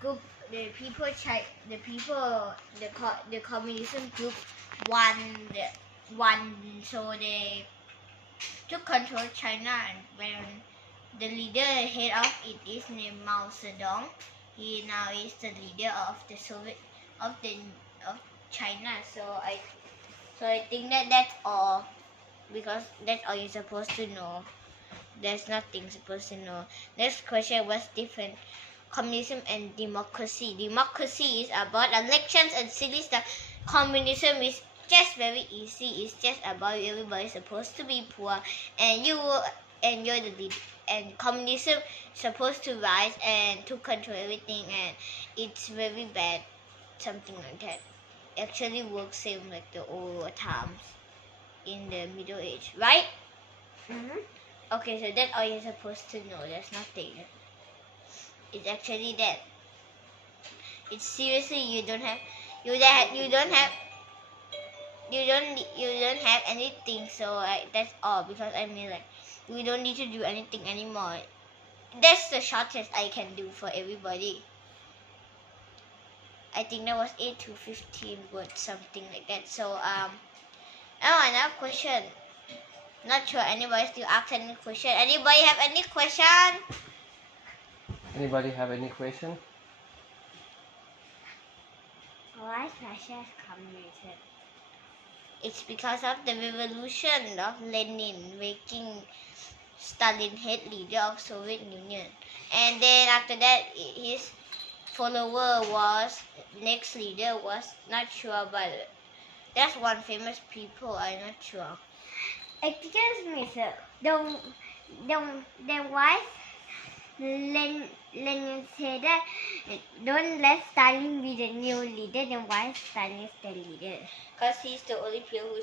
group, the communism group won, so they took control of China, and when the leader head of it is named Mao Zedong, he now is the leader of the of China. So I think that's all, because that's all you're supposed to know. There's nothing supposed to know. Next question was different. Communism and democracy. Democracy is about elections and silly stuff. Communism is just very easy. It's just about everybody's supposed to be poor, and you will enjoy the lead. And communism is supposed to rise and to control everything, and it's very bad. Something like that. Actually works same like the old times in the Middle Age, right? Okay, so that's all you're supposed to know. There's nothing. It's actually that. It's seriously you don't have anything. So that's all, because I mean, like, we don't need to do anything anymore. That's the shortest I can do for everybody. I think that was 8 to 15 words, something like that. So another question. Not sure anybody still ask any question. Anybody have any question? Anybody have any question? Why is Russia communism? It's because of the revolution of Lenin making Stalin head leader of Soviet Union, and then after that his follower was next leader was not sure, but that's one famous people. I'm not sure. Excuse me, sir. Then why Lenin said that don't let Stalin be the new leader? Then why Stalin is the leader? Because he's the only people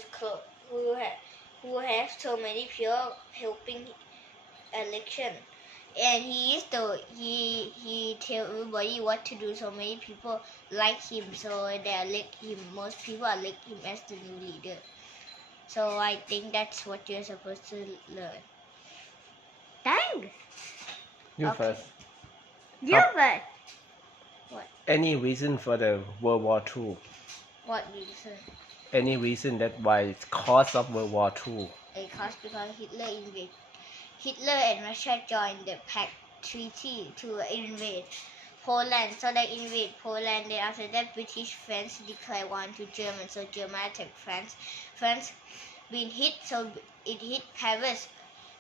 who has so many people helping election, and he tell everybody what to do. So many people like him, so they elect him. Most people elect him as the new leader. So I think that's what you're supposed to learn. Thanks. You first. You first. What? Any reason for the World War II? What reason? Any reason that why it's cause of World War II? Because Hitler and Russia joined the Pact Treaty to invade Poland. So they invade Poland. Then after that, British France declared war to Germany. So Germany attacked France. France been hit, so it hit Paris.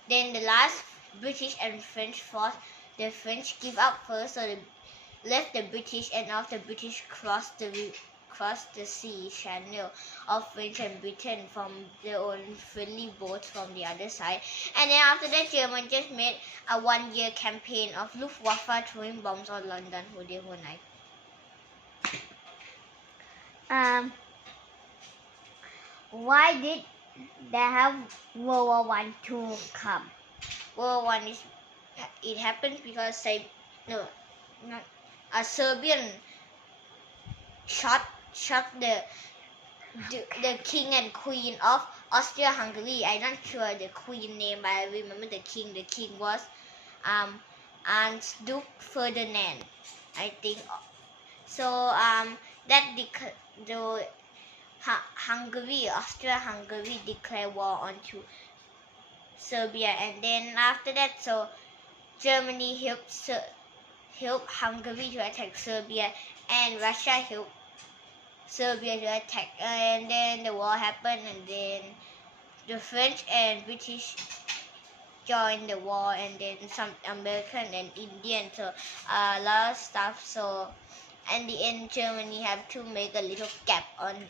Then the last British and French force, the French give up first, so they left the British, and after British crossed the sea channel of France and Britain from their own friendly boats from the other side. And then after that, Germany just made a 1-year campaign of Luftwaffe throwing bombs on London whole day, whole night. Why did they have World War I to come? World War I it happened because a Serbian shot the king and queen of Austria-Hungary. I'm not sure the queen name, but I remember the king. The king was Duke Ferdinand, I think. So Austria-Hungary declared war onto Serbia, and then after that, so Germany helped Hungary to attack Serbia, and Russia helped Serbia to attack, and then the war happened, and then the French and British joined the war, and then some American and Indian, so a lot of stuff. So in the end, Germany have to make a little gap on.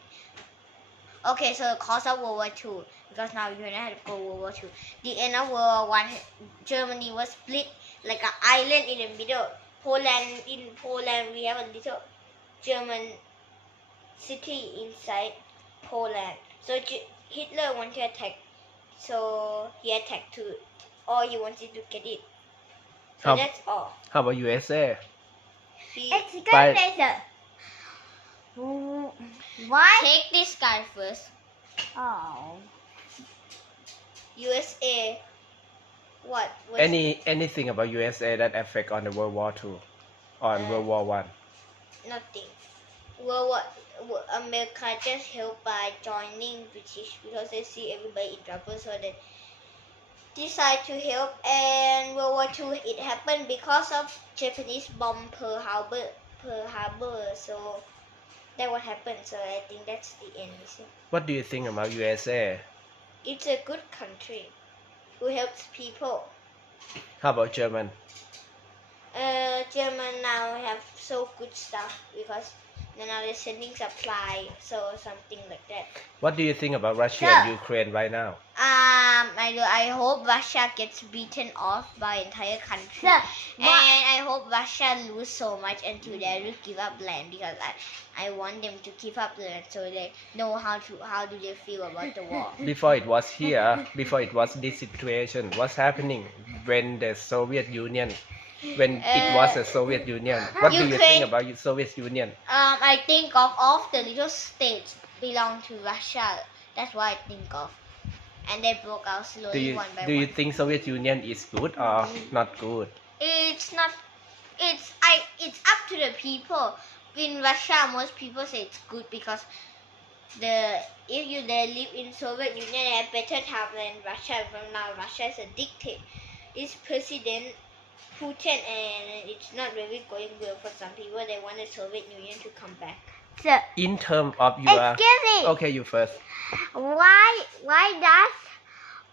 Okay, so cause of World War II, because now you have to go World War II. The end of World War I, Germany was split like an island in the middle. In Poland, we have a little German city inside Poland. So Hitler wanted to attack, so he attacked too, or he wanted to get it. So that's all. How about USA? Why? Take this guy first. Oh. USA. What? Anything about USA that affect on the World War II? on World War One? Nothing. America just helped by joining British because they see everybody in trouble, so they decide to help. And World War II it happened because of Japanese bomb Pearl Harbor. So that what happened. So I think that's the end. What do you think about USA? It's a good country who helps people. How about German? German now have so good stuff because now they're sending supply, so something like that. What do you think about Russia and Ukraine right now? I hope Russia gets beaten off by entire country, and I hope Russia lose so much until they will give up land, because I want them to give up land so they know how do they feel about the war. Before it was this situation, what's happening when the Soviet Union, when it was a Soviet Union? What do you think about the Soviet Union? I think of all the little states belong to Russia. That's what I think of. And they broke out slowly one by one. Do you think Soviet Union is good or not good? It's not. It's up to the people. In Russia, most people say it's good because they live in Soviet Union, they have better time than Russia. From now, Russia is a dictator. It's President Putin, and it's not really going well for some people. They want the Soviet Union to come back. So, In terms of your... excuse me. Okay, you first. Why does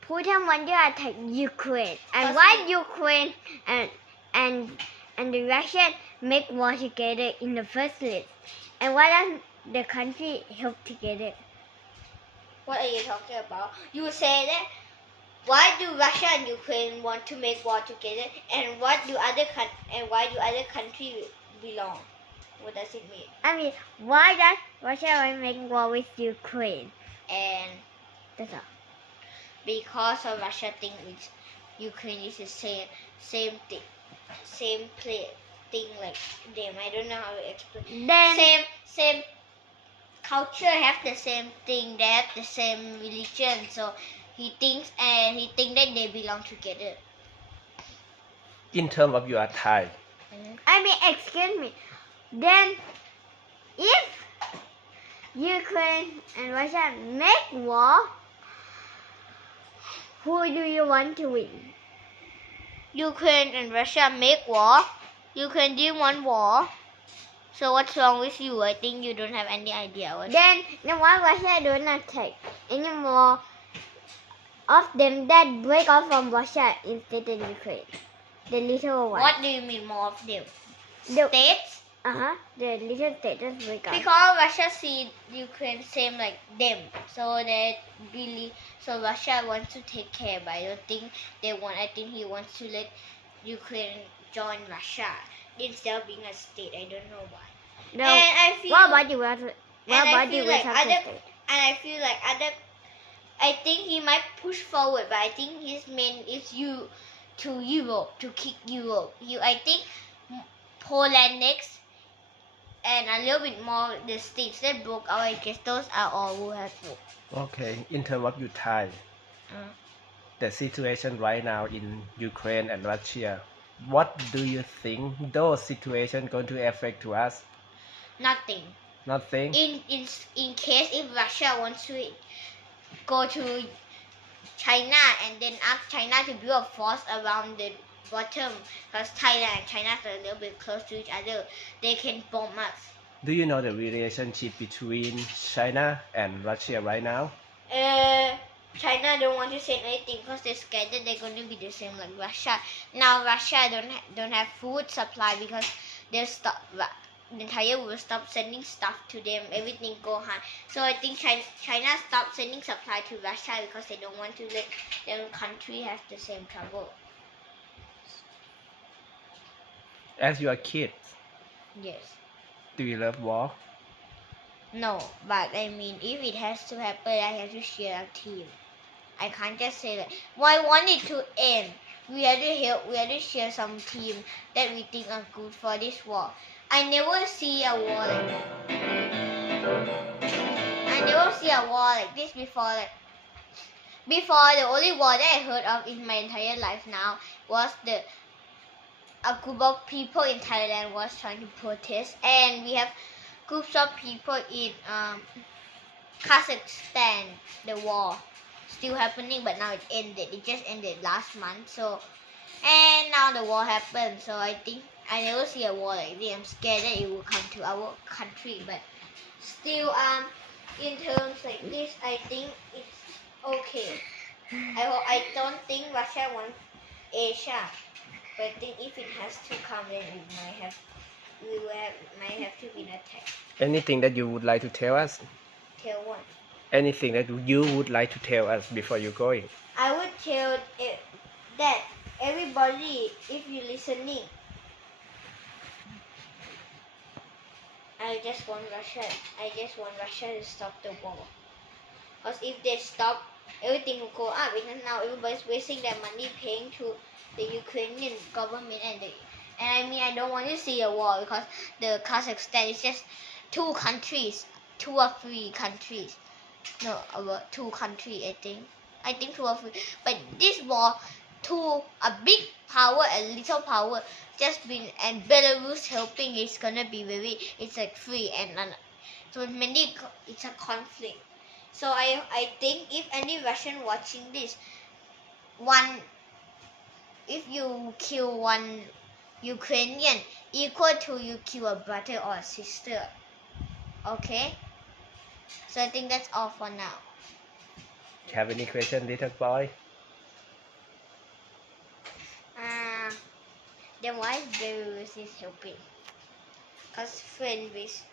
Putin want to attack Ukraine? And why Ukraine and the Russian make war together in the first place? And why does the country help together? What are you talking about? You say that. Why do Russia and Ukraine want to make war together? And why do other countries belong? What does it mean? I mean, why does Russia want to make war with Ukraine? And That's all. because of Russia think it's Ukraine is the same thing, thing like them. I don't know how to explain. Then Same culture, have the same thing. They have the same religion. So he thinks that they belong together. In terms of your Thai, I mean, excuse me. Then, if Ukraine and Russia make war, who do you want to win? Ukraine and Russia make war. Ukraine didn't want war. So what's wrong with you? I think you don't have any idea. Then why Russia don't attack any more of them that break off from Russia instead of Ukraine? The little one. What do you mean more of them? The- States? The little state that break off. Because Russia see Ukraine same like them, so so Russia wants to take care, but I don't think they want. I think he wants to let Ukraine join Russia instead of being a state. I don't know why. No. And I feel. What about you? I feel like I think he might push forward, but I think his main is to Europe, to kick Europe. I think Poland next. And a little bit more the states that broke out, I guess those are all who have war. okay, in terms of your Thai, the situation right now in Ukraine and Russia, what do you think those situations going to affect to us? Nothing. Nothing? In case if Russia wants to go to China and then ask China to build a force around the bottom, because Thailand and China are a little bit close to each other, they can bomb us. Do you know the relationship between China and Russia right now? China don't want to say anything because they're scared that they're going to be the same like Russia. Now Russia don't have food supply because they stop. The entire world stop sending stuff to them. Everything go high. So I think China stopped sending supply to Russia because they don't want to let their country have the same trouble. As you are kids, Yes. do you love war? No, but I mean, if it has to happen, I have to cheer our team. I can't just say that. Well, I want it to end. We have to help. We have to cheer some team that we think are good for this war. I never see a war like that. I never see a war like this before. Before, the only war that I heard of in my entire life now was the a group of people in Thailand was trying to protest, and we have groups of people in Kazakhstan. The war still happening, but now it ended. It just ended last month. So, and now the war happened. So I think I never see a war like this. I'm scared that it will come to our country, but still, in terms like this, I think it's okay. I don't think Russia wants Asia, but I think if it has to come, then might have to be an attack. Anything that you would like to tell us? Tell what? Anything that you would like to tell us before you going? I would tell that everybody, if you're listening, I just want Russia to stop the war. Because if they stop, everything will go up. Because now everybody's wasting their money paying to the Ukrainian government and I mean, I don't want to see a war because the Kazakhstan is just 2 countries, 2 or 3 countries. No, about 2 countries, I think 2 or 3. But this war, a big power and little power just been, and Belarus helping is gonna be it's like free and so many, it's a conflict. So I think if any Russian watching this, if you kill one Ukrainian, equal to you kill a brother or a sister. Okay? So I think that's all for now. Have any question, little boy? Then why Belarus is helping? Because friend with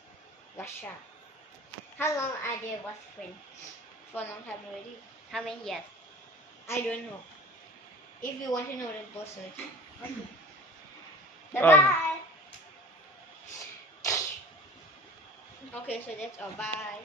Russia. How long are they was friends? For a long time already. How many years? I don't know. If you want to know, then go search. Okay. Bye-bye. Okay, so that's all. Bye.